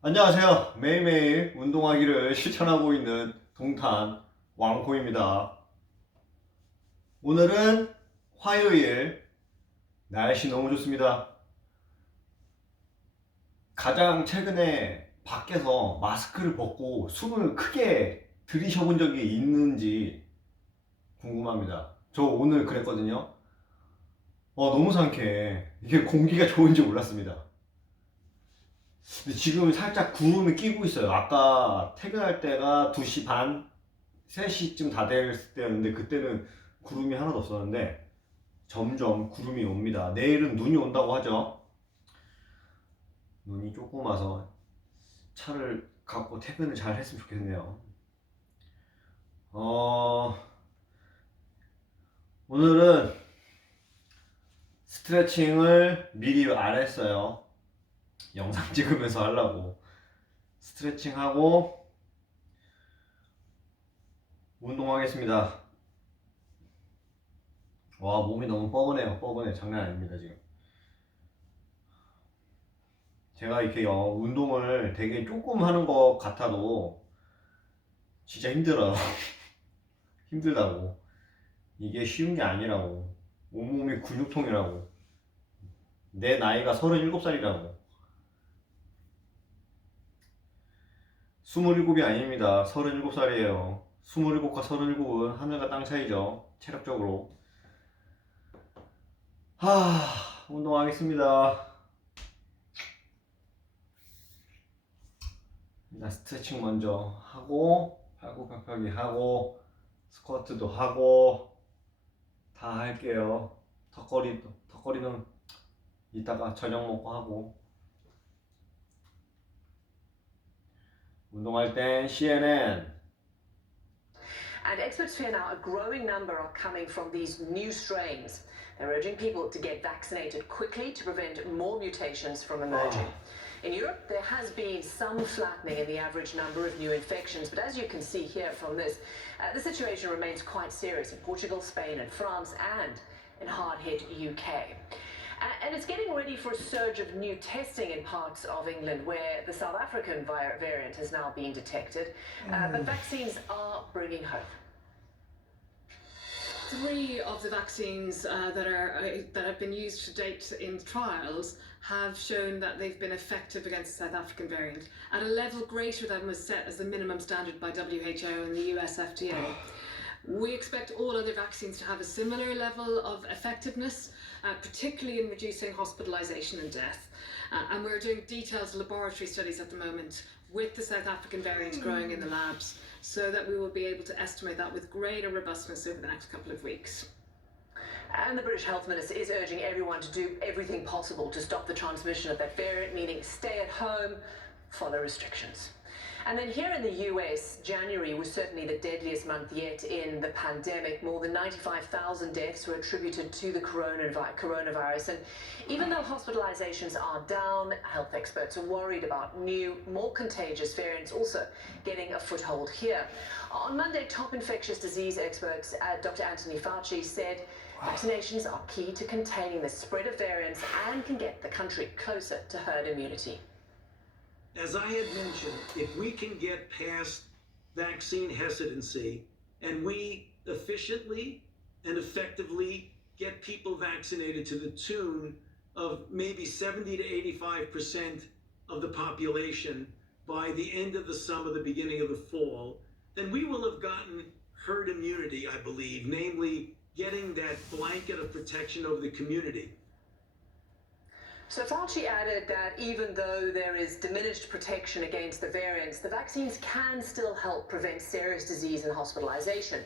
안녕하세요. 매일매일 운동하기를 실천하고 있는 동탄 왕호입니다. 오늘은 화요일, 날씨 너무 좋습니다. 가장 최근에 밖에서 마스크를 벗고 숨을 크게 들이셔본 적이 있는지 궁금합니다. 저 오늘 그랬거든요. 너무 상쾌해. 이게 공기가 좋은지 몰랐습니다. 근데 지금 살짝 구름이 끼고 있어요. 아까 퇴근할 때가 2시 반, 3시쯤 다 됐을 때였는데 그때는 구름이 하나도 없었는데 점점 구름이 옵니다. 내일은 눈이 온다고 하죠. 눈이 조금 와서 차를 갖고 퇴근을 잘 했으면 좋겠네요. 오늘은 스트레칭을 미리 안 했어요. 영상 찍으면서 하려고. 스트레칭하고 운동하겠습니다. 와, 몸이 너무 뻐근해요. 뻐근해. 장난 아닙니다, 지금. 제가 이렇게 운동을 되게 조금 하는 것 같아도 진짜 힘들어요. 힘들다고. 이게 쉬운 게 아니라고. 온몸이 근육통이라고. 내 나이가 37살이라고. 27이 아닙니다. 37살이에요. 27과 37은 하늘과 땅 차이죠. 체력적으로. 운동하겠습니다. 일단 스트레칭 먼저 하고, 팔굽혀펴기 하고, 스쿼트도 하고, 다 할게요. 턱걸이는 이따가 저녁 먹고 하고. 운동할 땐 CNN. And experts fear now a growing number are coming from these new strains. They're urging people to get vaccinated quickly to prevent more mutations from emerging. In Europe, there has been some flattening in the average number of new infections, but as you can see here from this, the situation remains quite serious in Portugal, Spain, and France, and in hard-hit UK. And it's getting ready for a surge of new testing in parts of England where the South African variant has now been detected. But vaccines are bringing hope. 3 of the vaccines that have been used to date in trials have shown that they've been effective against the South African variant at a level greater than was set as the minimum standard by WHO and the US FDA. We expect all other vaccines to have a similar level of effectiveness, particularly in reducing hospitalisation and death. And we're doing detailed laboratory studies at the moment with the South African variant growing in the labs, so that we will be able to estimate that with greater robustness over the next couple of weeks. And the British Health Minister is urging everyone to do everything possible to stop the transmission of that variant, meaning stay at home, follow restrictions. And then here in the US, January was certainly the deadliest month yet in the pandemic. More than 95,000 deaths were attributed to the coronavirus. And even though hospitalizations are down, health experts are worried about new, more contagious variants also getting a foothold here. On Monday, top infectious disease experts Dr. Anthony Fauci said vaccinations are key to containing the spread of variants and can get the country closer to herd immunity. As I had mentioned, if we can get past vaccine hesitancy and we efficiently and effectively get people vaccinated to the tune of maybe 70 to 85% of the population by the end of the summer, the beginning of the fall, then we will have gotten herd immunity, I believe, namely getting that blanket of protection over the community. So Fauci added that even though there is diminished protection against the variants, the vaccines can still help prevent serious disease and hospitalization.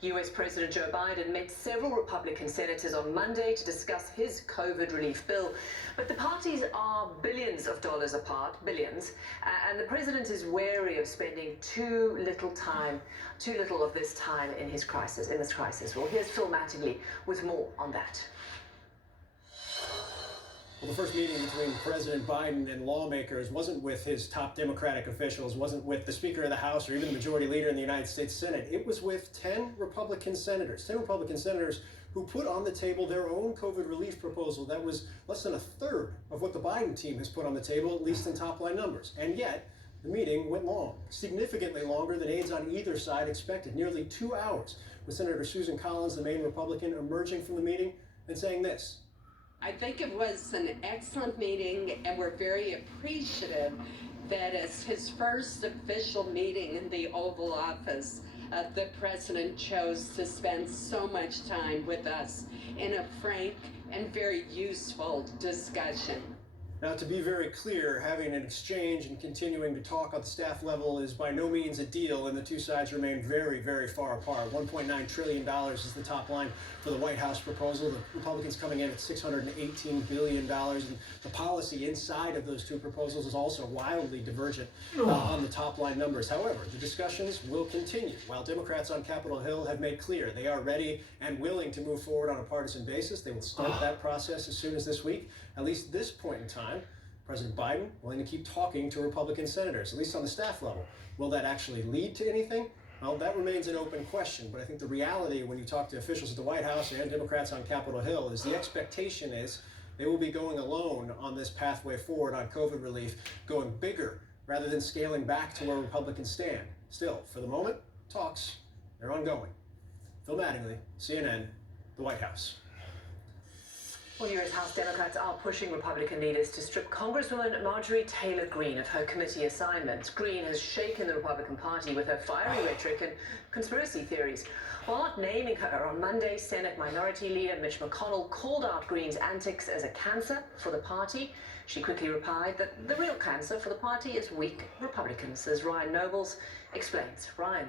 US President Joe Biden met several Republican senators on Monday to discuss his COVID relief bill. But the parties are billions of dollars apart, billions, and the president is wary of spending too little of this time in this crisis. Well, here's Phil Mattingly with more on that. Well, the first meeting between President Biden and lawmakers wasn't with his top Democratic officials, wasn't with the Speaker of the House or even the Majority Leader in the United States Senate. It was with 10 Republican senators who put on the table their own COVID relief proposal that was less than a third of what the Biden team has put on the table, at least in top-line numbers. And yet, the meeting went long, significantly longer than aides on either side expected, nearly 2 hours, with Senator Susan Collins, the main Republican, emerging from the meeting and saying this. I think it was an excellent meeting, and we're very appreciative that as his first official meeting in the Oval Office, the president chose to spend so much time with us in a frank and very useful discussion. Now, to be very clear, having an exchange and continuing to talk at the staff level is by no means a deal, and the two sides remain very, very far apart. $1.9 trillion is the top line for the White House proposal. The Republicans coming in at $618 billion, and the policy inside of those two proposals is also wildly divergent on the top line numbers. However, the discussions will continue, while Democrats on Capitol Hill have made clear they are ready and willing to move forward on a partisan basis. They will start that process as soon as this week. At least this point in time, President Biden willing to keep talking to Republican senators, at least on the staff level. Will that actually lead to anything? Well, that remains an open question, but I think the reality when you talk to officials at the White House and Democrats on Capitol Hill is the expectation is they will be going alone on this pathway forward on COVID relief, going bigger rather than scaling back to where Republicans stand. Still, for the moment, talks, they're ongoing. Phil Mattingly, CNN, the White House. Well, U.S. House Democrats are pushing Republican leaders to strip Congresswoman Marjorie Taylor Greene of her committee assignment. Greene has shaken the Republican Party with her fiery rhetoric and conspiracy theories. While not naming her, on Monday, Senate Minority Leader Mitch McConnell called out Greene's antics as a cancer for the party. She quickly replied that the real cancer for the party is weak Republicans, as Ryan Nobles explains. Ryan.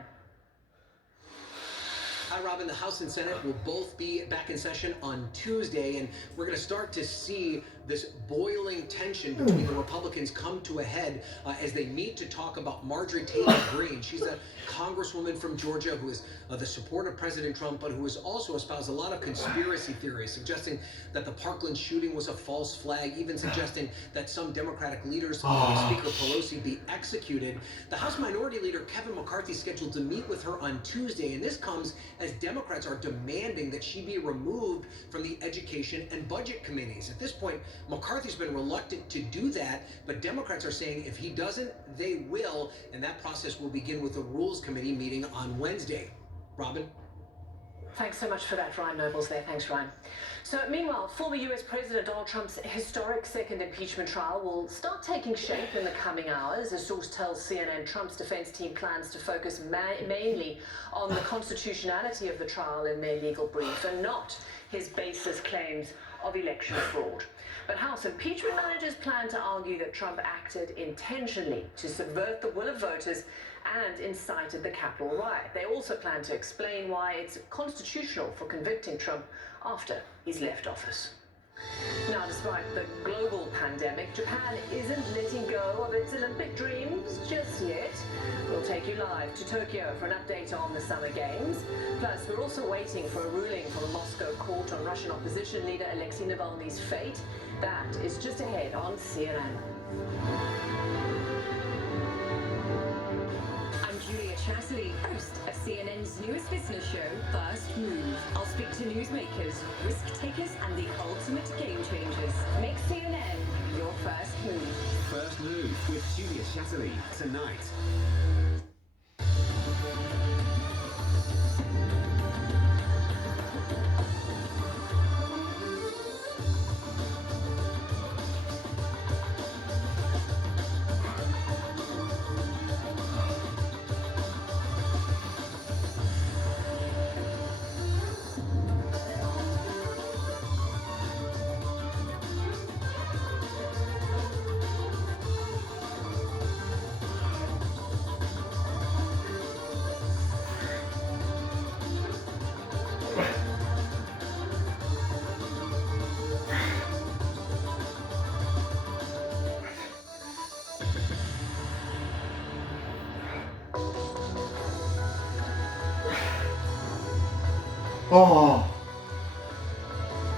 Hi, Robin. The House and Senate will both be back in session on Tuesday, and we're going to start to see this boiling tension between the Republicans come to a head as they meet to talk about Marjorie Taylor Greene. She's a congresswoman from Georgia who is the support of President Trump, but who has also espoused a lot of conspiracy theories, suggesting that the Parkland shooting was a false flag, even suggesting that some Democratic leaders, like Speaker Pelosi, be executed. The House Minority Leader Kevin McCarthy is scheduled to meet with her on Tuesday, and this comes as Democrats are demanding that she be removed from the Education and Budget committees. At this point, McCarthy's been reluctant to do that, but Democrats are saying if he doesn't, they will, and that process will begin with the Rules Committee meeting on Wednesday. Robin? Thanks so much for that, Ryan Nobles there. Thanks, Ryan. So, meanwhile, former US President Donald Trump's historic second impeachment trial will start taking shape in the coming hours. A source tells CNN Trump's defense team plans to focus mainly on the constitutionality of the trial in their legal brief and not his baseless claims of election fraud. But House impeachment managers plan to argue that Trump acted intentionally to subvert the will of voters and incited the Capitol riot. They also plan to explain why it's constitutional for convicting Trump after he's left office. Now, despite the global pandemic, Japan isn't letting go of its Olympic dreams just yet. We'll take you live to Tokyo for an update on the Summer Games. Plus, we're also waiting for a ruling from a Moscow court on Russian opposition leader Alexei Navalny's fate. That is just ahead on CNN. Julia Chatterley, host of CNN's newest business show, First Move. I'll speak to newsmakers, risk takers, and the ultimate game changers. Make CNN your first move. First Move with Julia Chatterley tonight.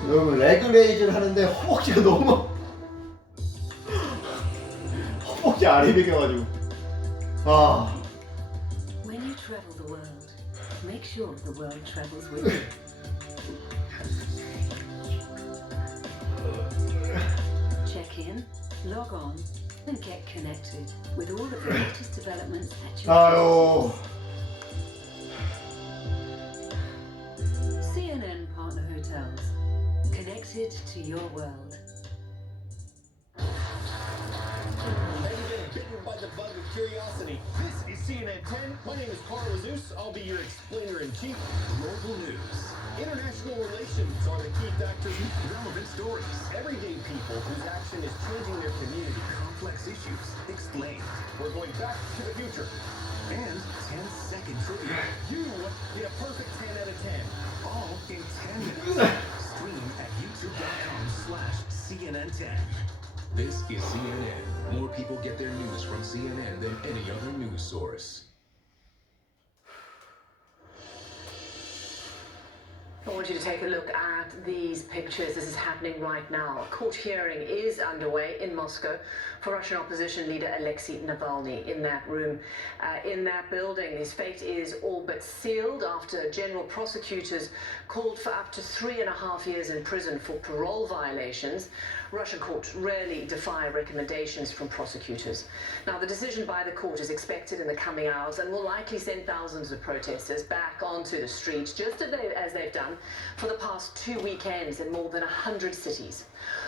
여러분 레그레이즈를 하는데 허벅지가 너무 허벅지 아래 베겨가지고 When you travel the world, make sure the world travels with you. Log on and get connected with all of the latest developments at your 아유. CNN partner hotels. Connected to your world. Have you been bitten by the bug of curiosity? This is CNN 10. My name is Carl Zeus. I'll be your explainer-in-chief. Global news. International relations are the key factors. Relevant stories. Everyday people whose action is changing their community. Complex issues. Explained. We're going back to the future. And 10-second trivia. You get a perfect 10 out of 10. All in 10 minutes. Stream at youtube.com/CNN10. This is CNN. More people get their news from CNN than any other news source. I want you to take a look at these pictures. This is happening right now. A court hearing is underway in Moscow for Russian opposition leader Alexei Navalny. In that room, in that building, his fate is all but sealed after general prosecutors called for up to 3.5 years in prison for parole violations. Russian courts rarely defy recommendations from prosecutors. Now, the decision by the court is expected in the coming hours and will likely send thousands of protesters back onto the streets, just as they've done for the past 2 weekends in more than 100 cities.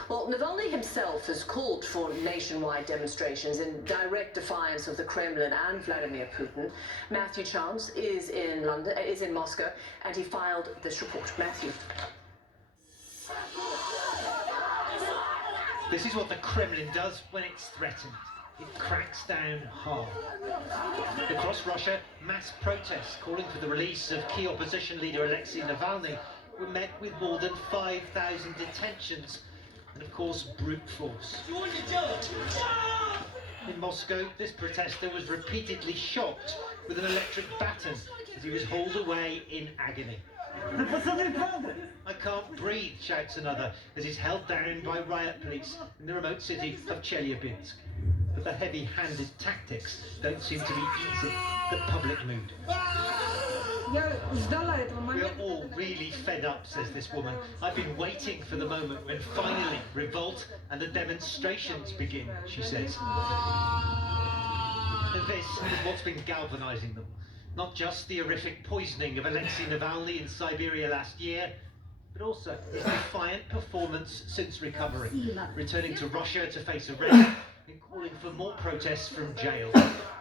Well, Navalny himself has called for nationwide demonstrations in direct defiance of the Kremlin and Vladimir Putin. Matthew Chance is in Moscow, and he filed this report. Matthew. This is what the Kremlin does when it's threatened. It cracks down hard. Across Russia, mass protests calling for the release of key opposition leader Alexei Navalny were met with more than 5,000 detentions and, of course, brute force. In Moscow, this protester was repeatedly shot with an electric baton as he was hauled away in agony. I can't breathe, shouts another, as he's held down by riot police in the remote city of Chelyabinsk. But the heavy-handed tactics don't seem to be easing the public mood. We're all really fed up, says this woman. I've been waiting for the moment when finally revolt and the demonstrations begin, she says. And this is what's been galvanizing them. Not just the horrific poisoning of Alexei Navalny in Siberia last year, but also his defiant performance since recovery, returning to Russia to face arrest and calling for more protests from jail.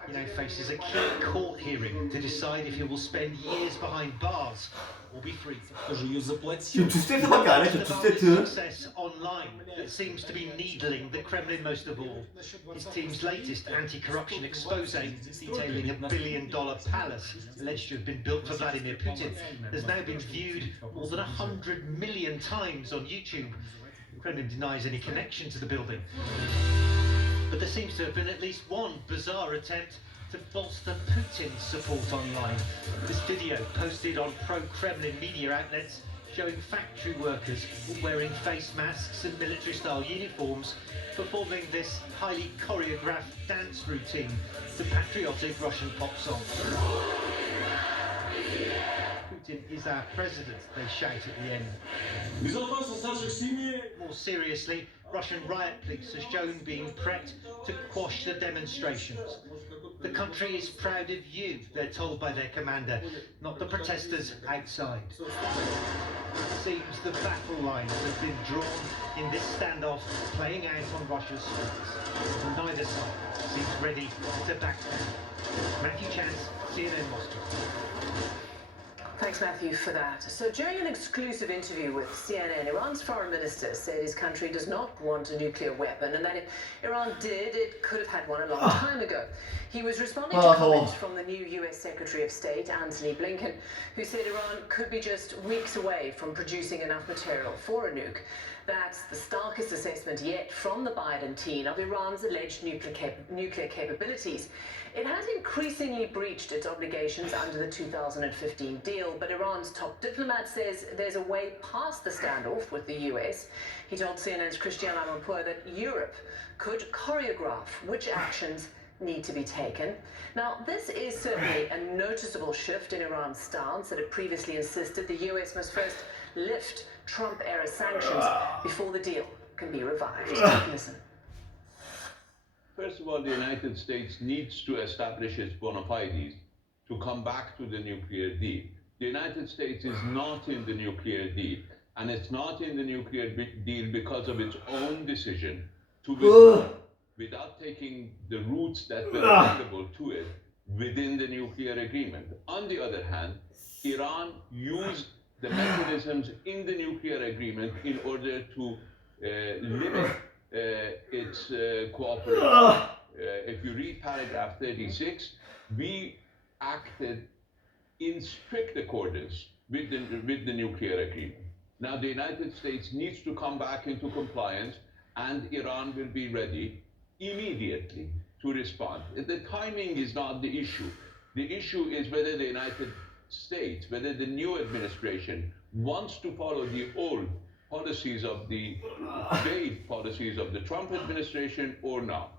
He now faces a key court hearing to decide if he will spend years behind bars or be free. 지금 2세트밖에 안 했죠. 2세트. Success online that seems to be needling the Kremlin most of all. His team's latest anti-corruption expose, detailing $1 billion palace alleged to have been built for Vladimir Putin, has now been viewed more than 100 million times on YouTube. The Kremlin denies any connection to the building. But there seems to have been at least one bizarre attempt to bolster Putin's support online. This video posted on pro-Kremlin media outlets showing factory workers wearing face masks and military-style uniforms performing this highly choreographed dance routine to patriotic Russian pop songs. Putin is our president, they shout at the end. More seriously, Russian riot police are shown being prepped to quash the demonstrations. The country is proud of you, they're told by their commander, not the protesters outside. It seems the battle lines have been drawn in this standoff playing out on Russia's streets. And neither side seems ready to back down. Matthew Chance, CNN Moscow. Thanks, Matthew, for that. So during an exclusive interview with CNN, Iran's foreign minister said his country does not want a nuclear weapon and that if Iran did, it could have had one a long time ago. He was responding to comments from the new US Secretary of State, Antony Blinken, who said Iran could be just weeks away from producing enough material for a nuke. That's the starkest assessment yet from the Biden team of Iran's alleged nuclear capabilities. It has increasingly breached its obligations under the 2015 deal, but Iran's top diplomat says there's a way past the standoff with the US. He told CNN's Christian Amanpour that Europe could choreograph which actions need to be taken. Now, this is certainly a noticeable shift in Iran's stance that had previously insisted the US must first lift Trump-era sanctions before the deal can be revived. Listen. First of all, the United States needs to establish its bona fides to come back to the nuclear deal. The United States is not in the nuclear deal, and it's not in the nuclear deal because of its own decision to withdraw without taking the routes that were available to it within the nuclear agreement. On the other hand, Iran used the mechanisms in the nuclear agreement in order to limit its cooperation. If you read paragraph 36, we acted in strict accordance with the nuclear agreement. Now the United States needs to come back into compliance, and Iran will be ready immediately to respond. The timing is not the issue. The issue is whether the United States, whether the new administration wants to follow the old policies of the vague policies of the Trump administration or not.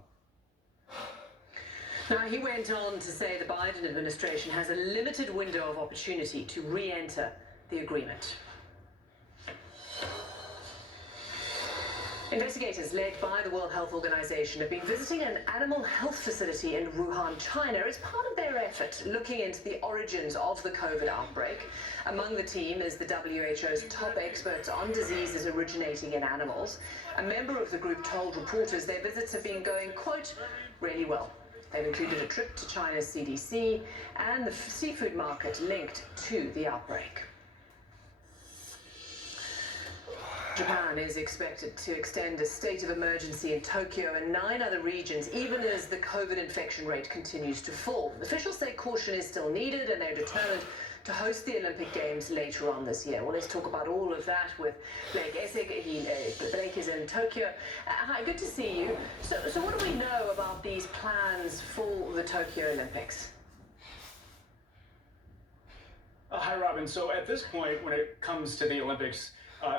Now, he went on to say the Biden administration has a limited window of opportunity to re-enter the agreement. Investigators led by the World Health Organization have been visiting an animal health facility in Wuhan, China, as part of their effort looking into the origins of the COVID outbreak. Among the team is the WHO's top experts on diseases originating in animals. A member of the group told reporters their visits have been going, quote, really well. They've included a trip to China's CDC and the seafood market linked to the outbreak. Japan is expected to extend a state of emergency in Tokyo and 9 other regions, even as the COVID infection rate continues to fall. Officials say caution is still needed, and they're determined to host the Olympic Games later on this year. Well, let's talk about all of that with Blake Essig. Blake is in Tokyo. Hi, good to see you. So what do we know about these plans for the Tokyo Olympics? Hi, Robin. So at this point, when it comes to the Olympics,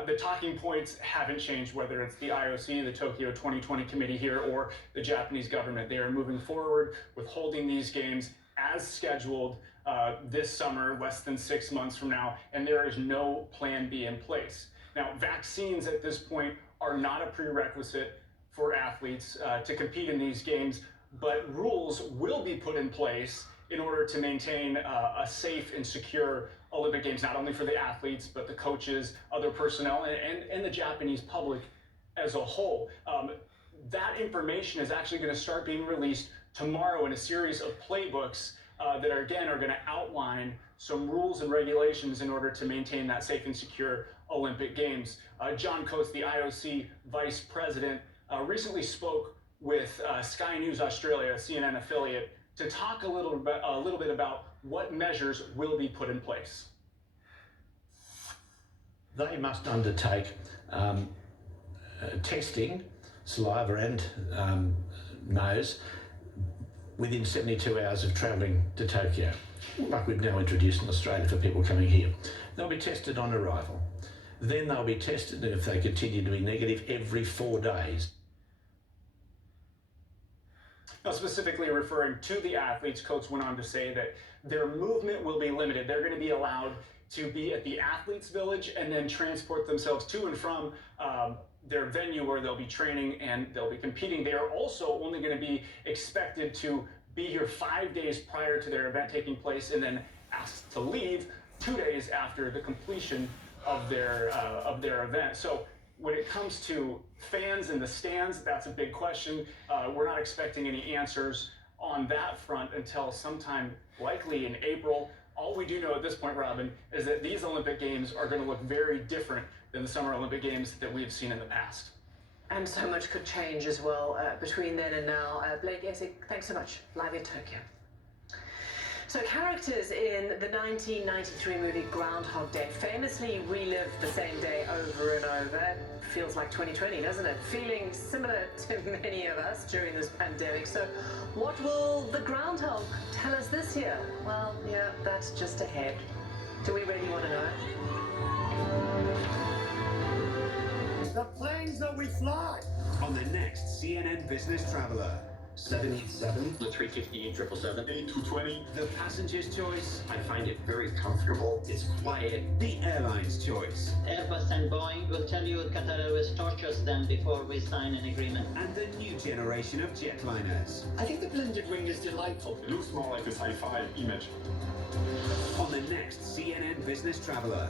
the talking points haven't changed, whether it's the IOC, the Tokyo 2020 committee here, or the Japanese government. They are moving forward with holding these games as scheduled this summer, less than 6 months from now, and there is no plan B in place. Now, vaccines at this point are not a prerequisite for athletes to compete in these games, but rules will be put in place in order to maintain a safe and secure Olympic Games, not only for the athletes, but the coaches, other personnel, and the Japanese public as a whole. That information is actually going to start being released tomorrow in a series of playbooks that are going to outline some rules and regulations in order to maintain that safe and secure Olympic Games. John Coates, the IOC Vice President, recently spoke with Sky News Australia, a CNN affiliate, to talk a little bit about what measures will be put in place. They must undertake testing, saliva and nose, within 72 hours of travelling to Tokyo, like we've now introduced in Australia for people coming here. They'll be tested on arrival. Then they'll be tested, and if they continue to be negative, every 4 days. Now, specifically referring to the athletes, Coates went on to say that their movement will be limited. They're going to be allowed to be at the athletes' village and then transport themselves to and from their venue where they'll be training and they'll be competing. They are also only going to be expected to be here 5 days prior to their event taking place, and then asked to leave 2 days after the completion of their event. So when it comes to fans in the stands, that's a big question. We're not expecting any answers on that front until sometime likely in April. All we do know at this point, Robin, is that these Olympic Games are going to look very different than the Summer Olympic Games that we have seen in the past. And so much could change as well between then and now. Blake Essig, thanks so much. Live in Tokyo. So characters in the 1993 movie Groundhog Day famously relive the same day over and over. Feels like 2020, doesn't it? Feeling similar to many of us during this pandemic. So what will the groundhog tell us this year? Well, yeah, that's just ahead. Do we really want to know? The planes that we fly. On the next CNN Business Traveler. 787, the 350, 777, A220. The passenger's choice, I find it very comfortable. It's quiet. The airline's choice. Airbus and Boeing will tell you Qatar Airways tortures them before we sign an agreement. And the new generation of jetliners. I think the blended wing is delightful. It looks more like a sci-fi image. On the next CNN Business Traveler.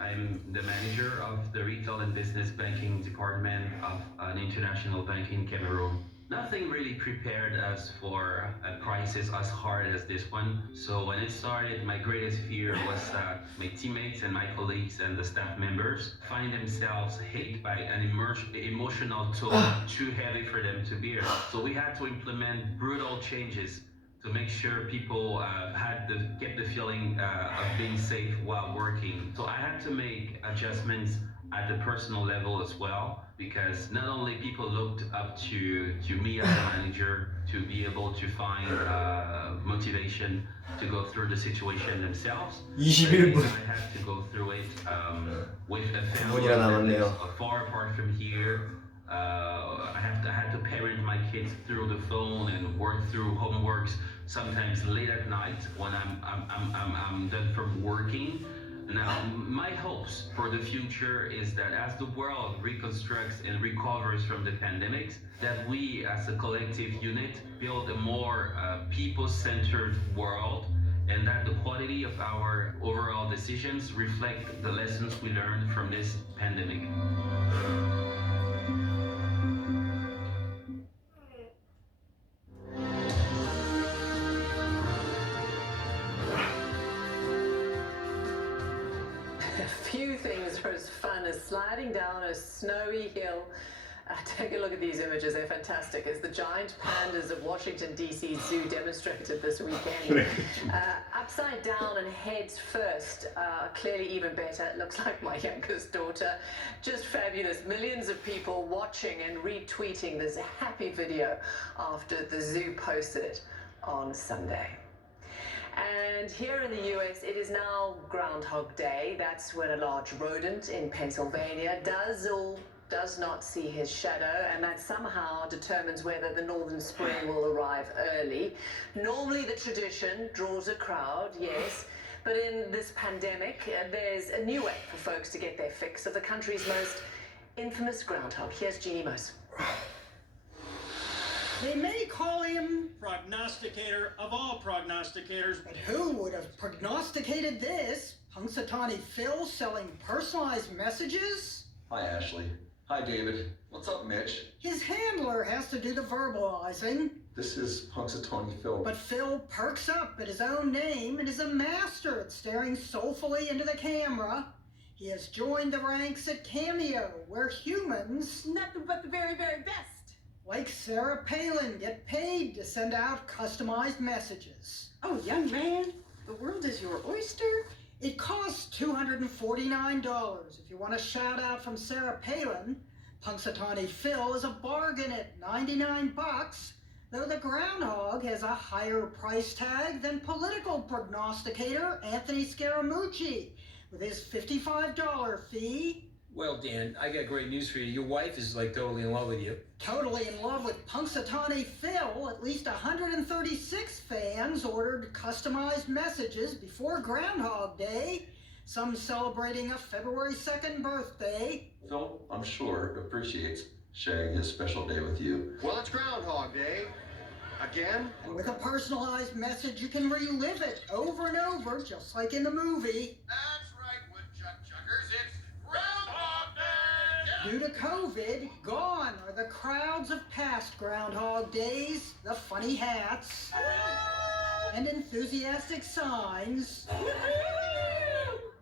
I'm the manager of the Retail and Business Banking Department of an international bank in Cameroon. Nothing really prepared us for a crisis as hard as this one. So when it started, my greatest fear was that my teammates and my colleagues and the staff members find themselves hit by an emotional toll too heavy for them to bear. So we had to implement brutal changes to make sure people kept the feeling of being safe while working. So I had to make adjustments at the personal level as well, because not only people looked up to me as a manager to be able to find motivation to go through the situation themselves, but I had to go through it with a family that is far apart from here. I had to parent my kids through the phone and work through homeworks, sometimes late at night when I'm done from working. Now, my hopes for the future is that as the world reconstructs and recovers from the pandemics, that we as a collective unit build a more people-centered world, and that the quality of our overall decisions reflect the lessons we learned from this pandemic. Few things are as fun as sliding down a snowy hill. Take a look at these images, they're fantastic. As the giant pandas of Washington, D.C. Zoo demonstrated this weekend. Upside down and heads first, clearly even better. It looks like my youngest daughter. Just fabulous. Millions of people watching and retweeting this happy video after the zoo posted it on Sunday. And here in the US, it is now Groundhog Day. That's when a large rodent in Pennsylvania does or does not see his shadow, and that somehow determines whether the northern spring will arrive early. Normally the tradition draws a crowd, yes, but in this pandemic, there's a new way for folks to get their fix of the country's most infamous groundhog. Here's Jeannie Mose. They may call him prognosticator of all prognosticators, but who would have prognosticated this? Punxsutawney Phil selling personalized messages? Hi, Ashley. Hi, David. What's up, Mitch? His handler has to do the verbalizing. This is Punxsutawney Phil. But Phil perks up at his own name and is a master at staring soulfully into the camera. He has joined the ranks at Cameo, where humans, nothing but the very, very best, like Sarah Palin, get paid to send out customized messages. Oh, young man, the world is your oyster. It costs $249. If you want a shout out from Sarah Palin, Punxsutawney Phil is a bargain at $99, though the groundhog has a higher price tag than political prognosticator Anthony Scaramucci, with his $55 fee. Well, Dan, I got great news for you. Your wife is like totally in love with you. Totally in love with Punxsutawney Phil. At least 136 fans ordered customized messages before Groundhog Day, some celebrating a February 2nd birthday. Phil, I'm sure, appreciates sharing his special day with you. Well, it's Groundhog Day. Again? And with a personalized message, you can relive it over and over, just like in the movie. That's right, woodchuck chuckers. It's Groundhog Day! Due to COVID, gone are the crowds of past Groundhog Days, the funny hats, and enthusiastic signs.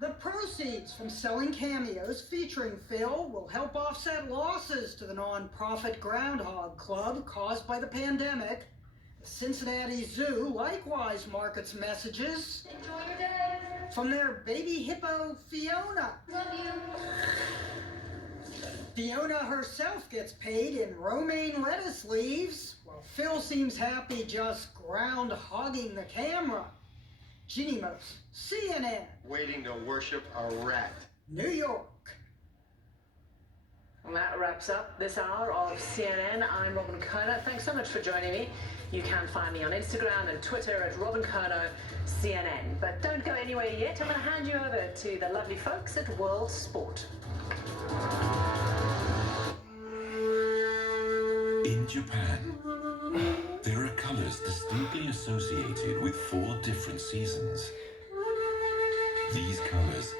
The proceeds from selling cameos featuring Phil will help offset losses to the non-profit Groundhog Club caused by the pandemic. The Cincinnati Zoo likewise markets messages. Enjoy your day. From their baby hippo, Fiona. Love you. Fiona herself gets paid in romaine lettuce leaves, while Phil seems happy just ground-hogging the camera. Ginimos, CNN. Waiting to worship a rat. New York. And that wraps up this hour of CNN. I'm Robin Kerner. Thanks so much for joining me. You can find me on Instagram and Twitter at Robin Kerner CNN. But don't go anywhere yet. I'm going to hand you over to the lovely folks at World Sport. In Japan, there are colors distinctly associated with 4 different seasons. These colors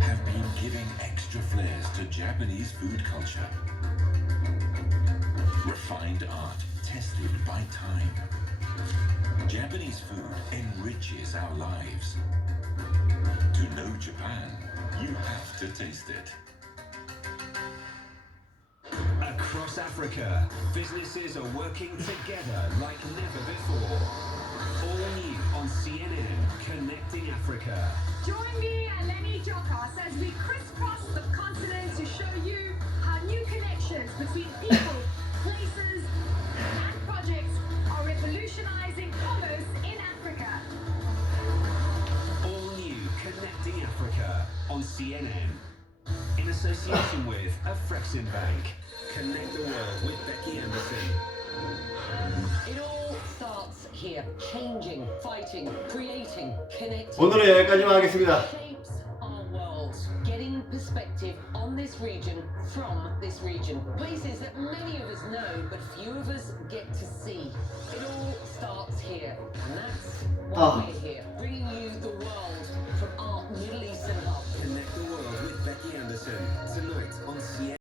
have been giving extra flares to Japanese food culture. Refined art tested by time. Japanese food enriches our lives. To know Japan, you have to taste it. Across Africa, businesses are working together like never before. All new on CNN, Connecting Africa. Join me and Lenny Jokos as we crisscross the continent to show you how new connections between people, places, and projects are revolutionizing commerce in Africa. All new Connecting Africa on CNN. In association with Afrexim Bank. Connect the world with Becky Anderson. It all starts here. Changing, fighting, creating, connecting. 오늘은 여기까지만 하겠습니다. Shapes our world. Getting perspective on this region from this region. Places that many of us know, but few of us get to see. It all starts here. And that's why